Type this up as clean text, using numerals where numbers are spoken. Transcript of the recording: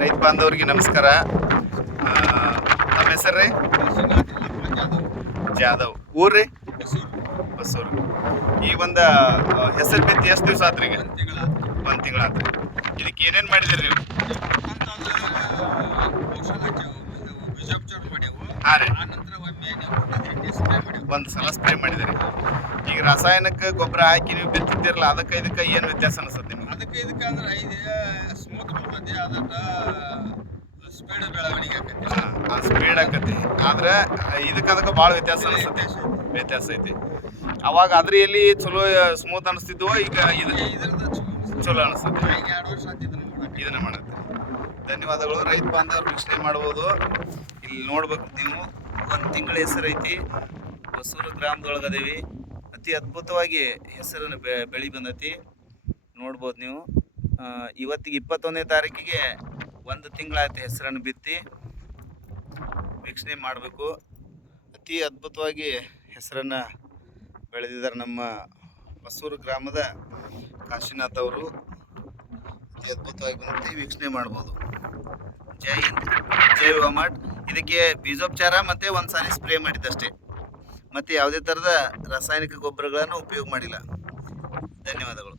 ರೈತ ಬಾಂಧವರಿಗೆ ನಮಸ್ಕಾರ. ನಮ್ಮ ಹೆಸರು ರೀ ಜಾಧವ್. ಊರ್ರಿ ಬಸೂರು. ಈ ಒಂದು ಹೆಸರು ಬಿತ್ತಿ ಎಷ್ಟು ದಿವಸ ಆತ್ರಿ? ಈಗ ಒಂದು ತಿಂಗಳಾತ್ರಿ. ಇದಕ್ಕೆ ಏನೇನು ಮಾಡಿದಿರಿ ನೀವು? ಹಾಂ ರೀ, ಒಂದು ಸಲ ಸ್ಪ್ರೇ ಮಾಡಿದಿರಿ. ಈಗ ರಾಸಾಯನಿಕ ಗೊಬ್ಬರ ಹಾಕಿ ನೀವು ಬಿತ್ತಿದ್ದೀರಲ್ಲ, ಅದಕ್ಕೆ ಇದಕ್ಕೆ ಏನು ವ್ಯತ್ಯಾಸ ಅನಿಸುತ್ತೆ ನಿಮಗೆ? ಅದಕ್ಕೆ ಇದಕ್ಕೆ ಅಂದ್ರೆ ಐದು ಸ್ಮೂತ್ ಬರ್ತದೆ, ಅದಕ್ಕ ಸ್ಪೀಡ್ ಬೆಳವಣಿಗೆ ಆಕತಿ. ಸ್ಪೀಡ್ ಆಕತಿ. ಆದ್ರೆ ಇದಕ್ಕೆ ಅದಕ್ಕೆ ಭಾಳ ವ್ಯತ್ಯಾಸ ಅನಿಸುತ್ತೆ. ವ್ಯತ್ಯಾಸ ಐತಿ. ಅವಾಗ ಅದ್ರಲ್ಲಿ ಚಲೋ ಸ್ಮೂತ್ ಅನಿಸ್ತಿದ್ವು, ಈಗ ಇದು ಚಲೋ ಅನಿಸುತ್ತೆ. 2 ವರ್ಷ ಆತಿದ್ದನ್ನು ಇದನ್ನ ಮಾಡುತ್ತೆ. ಧನ್ಯವಾದಗಳು. ರೈತ ಬಾಂಧವರು ವೀಕ್ಷಣೆ ಮಾಡ್ಬೋದು. ಇಲ್ಲಿ ನೋಡ್ಬೇಕು ನೀವು, ಒಂದು ತಿಂಗಳ ಹೆಸರು ಐತಿ. ಹೊಸೂರು ಗ್ರಾಮದೊಳಗದೇವಿ. ಅತಿ ಅದ್ಭುತವಾಗಿ ಹೆಸರನ್ನು ಬೆಳಿ ಬಂದೈತಿ. ನೋಡ್ಬೋದು ನೀವು. ಇವತ್ತಿಗೆ 21ನೇ ತಾರೀಕಿಗೆ 1 ತಿಂಗಳಾಯ್ತು ಹೆಸರನ್ನು ಬಿತ್ತಿ. ವೀಕ್ಷಣೆ ಮಾಡಬೇಕು. ಅತಿ ಅದ್ಭುತವಾಗಿ ಹೆಸರನ್ನು ಬೆಳೆದಿದ್ದಾರೆ ನಮ್ಮ ಹೊಸೂರು ಗ್ರಾಮದ ಕಾಶಿನಾಥ್ ಅವರು. ಅತಿ ಅದ್ಭುತವಾಗಿ ಬಂದೈತಿ, ವೀಕ್ಷಣೆ ಮಾಡ್ಬೋದು. ಜೈ ಹಿಂದ್, ಜೈ ವಿವಾಮಟ್. ಇದಕ್ಕೆ ಬೀಜೋಪಚಾರ ಮತ್ತು ಒಂದು ಸಾರಿ ಸ್ಪ್ರೇ ಮಾಡಿದ್ದಷ್ಟೇ, ಮತ್ತು ಯಾವುದೇ ಥರದ ರಾಸಾಯನಿಕ ಗೊಬ್ಬರಗಳನ್ನು ಉಪಯೋಗ ಮಾಡಿಲ್ಲ. ಧನ್ಯವಾದಗಳು.